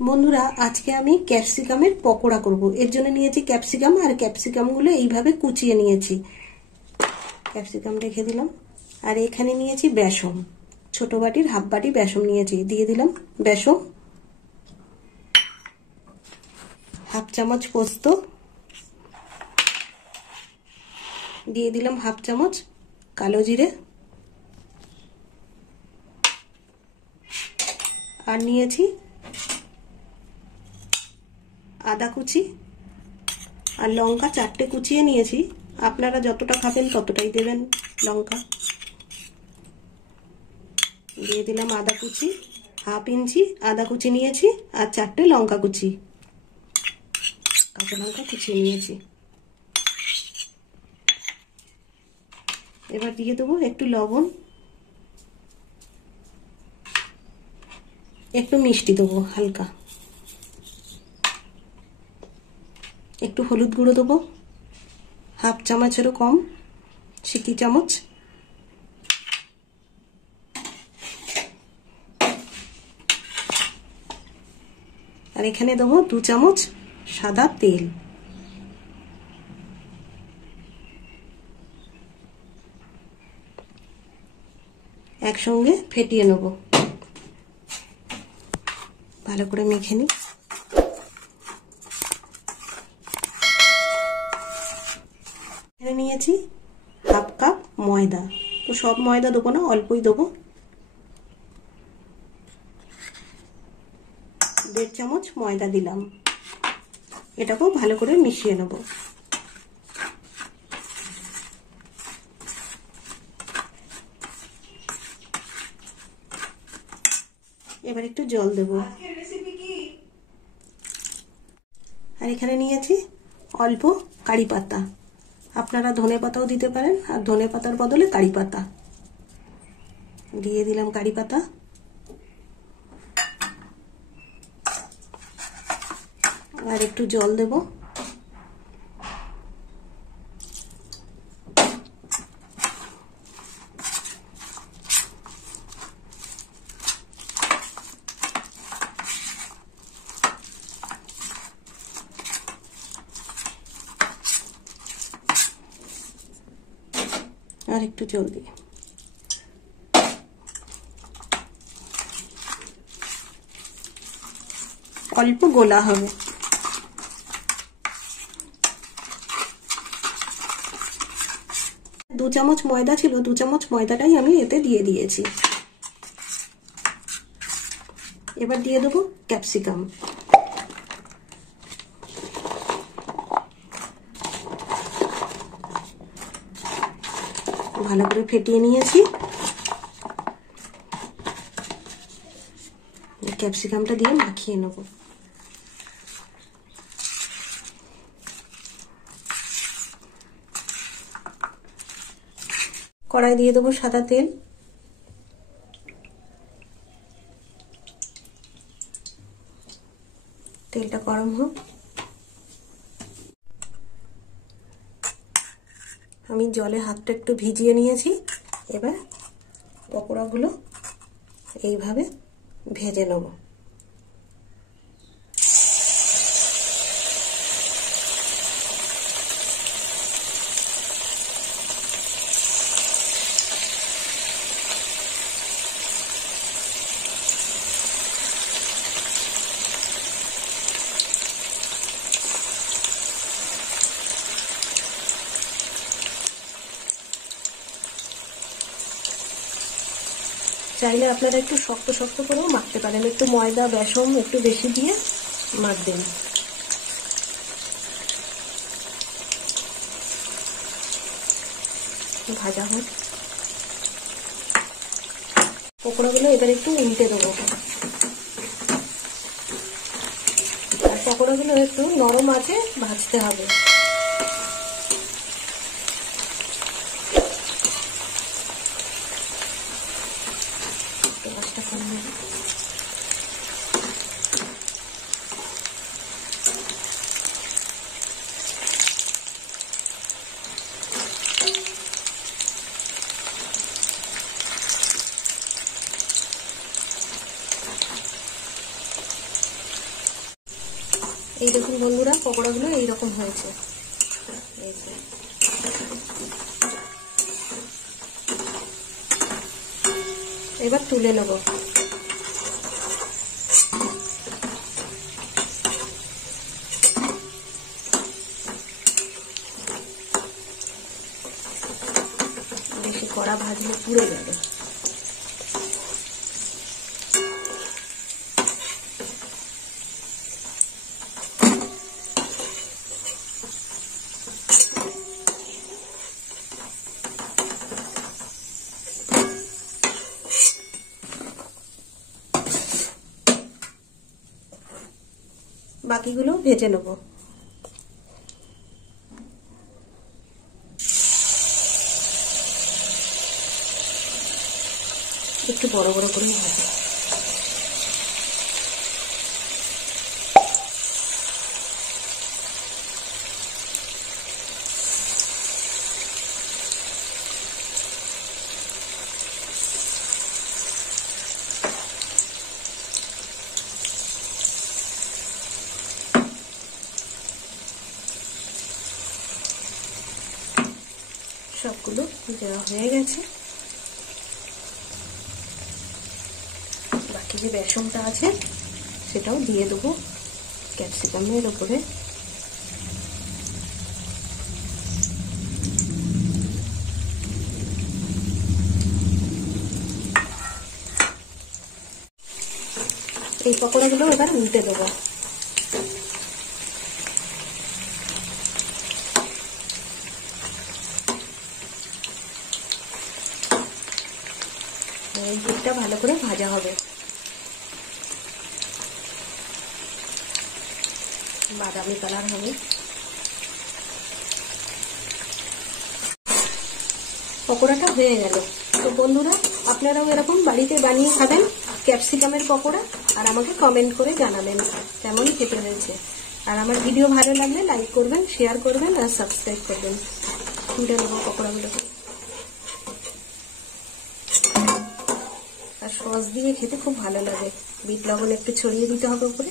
বন্ধুরা আজকে আমি ক্যাপসিকামের পকোড়া করব। এর জন্য নিয়েছি ক্যাপসিকাম, আর ক্যাপসিকামগুলো এইভাবে কুচিয়ে নিয়েছি। ক্যাপসিকাম রেখে দিলাম। আর এখানে নিয়েছি বেসন, ছোট বাটির হাফ বাটি বেসন নিয়েছি, দিয়ে দিলাম বেসন। হাফ চামচ পোস্ত, দিয়ে দিলাম হাফ চামচ কালো জিরে, আর নিয়েছি আদা কুচি আর লঙ্কা 4টে কুচিয়ে নিয়েছি। আপনারা যতটা খাবেন ততটাই দেবেন লঙ্কা। দিয়ে দিলাম আদা কুচি, হাফ ইঞ্চি আদা কুচি নিয়েছি, আর 4টে লঙ্কা কুচি, কাঁচা লঙ্কা কুচিয়ে নিয়েছি। এবার দিয়ে দেবো একটু লবণ, একটু মিষ্টি দেবো হালকা, একটু হলুদ গুঁড়ো দেবো হাফ চামচেরও কম, সিকি চামচ। আর এখানে দেবো 2 চামচ সাদা তেল। একসঙ্গে ফেটিয়ে নেব, ভালো করে মেখে নিই। এখানে নিয়েছি হাফ কাপ ময়দা, তো সব ময়দা দেবো না, অল্পই দেবো। 1.5 চামচ ময়দা দিলাম। এটাকেও ভালো করে মিশিয়ে নেব। এবার একটু জল দেব। আর এখানে নিয়েছি অল্প কারি পাতা, আপনারা ধনে পাতাও দিতে পারেন, আর ধনে পাতার বদলে কারি পাতা। দিয়ে দিলাম কারি পাতা। আর একটু জল দেব। আর একটু জল দিয়ে অল্প গোলা হবে। 2 চামচ ময়দা ছিল, 2 চামচ ময়দাটাই আমি এতে দিয়ে দিয়েছি। এবার দিয়ে দেবো ক্যাপসিকাম। ভালো করে ফেটিয়ে নিয়েছি। ক্যাপসিকামটা দিয়ে মাখিয়ে নেব। কড়াই দিয়ে দেবো সাদা তেল। তেলটা গরম হোক। আমি জলে হাতটা একটু ভিজিয়ে নিয়েছি। এবার পকোড়াগুলো এইভাবে ভেজে নেব। চাইলে আপনারা একটু শক্ত শক্ত করেও মাখতে পারেন, একটু ময়দা বেসন একটু বেশি দিয়ে মাখবেন। ভাজা হোক পকোড়াগুলো। এবার একটু উল্টে দেবো। আর পকোড়াগুলো একটু নরম আঁচে ভাজতে হবে। এই দেখুন বন্ধুরা, পকোড়াগুলো এইরকম হয়েছে। এই যে এবার তুলে নেব। বেশি কড়া ভাজলে পুড়ে যাবে। বাকিগুলো ভেজে নেব। একটু বড় বড় করে ভাজা। সবগুলো দেওয়া হয়ে গেছে। বাকি যে বেসনটা আছে সেটাও দিয়ে দেবো ক্যাপসিকামের উপরে। এই পকোড়াগুলো এবার উল্টে দেবো। এই দিকটা ভালো করে ভাজা হবে, বাদামি কালার হবে। পকোড়াটা হয়ে গেল। তো বন্ধুরা, আপনারাও এরকম বাড়িতে বানিয়ে খাবেন ক্যাপসিকামের পকোড়া, আর আমাকে কমেন্ট করে জানাবেন কেমন খেতে হয়েছে। আর আমার ভিডিও ভালো লাগলে লাইক করবেন, শেয়ার করবেন আর সাবস্ক্রাইব করবেন। তুলে নেবো পকোড়াগুলো। আর সস দিয়ে খেতে খুব ভালো লাগে। বিট লবণ একটু ছড়িয়ে দিতে হবে উপরে।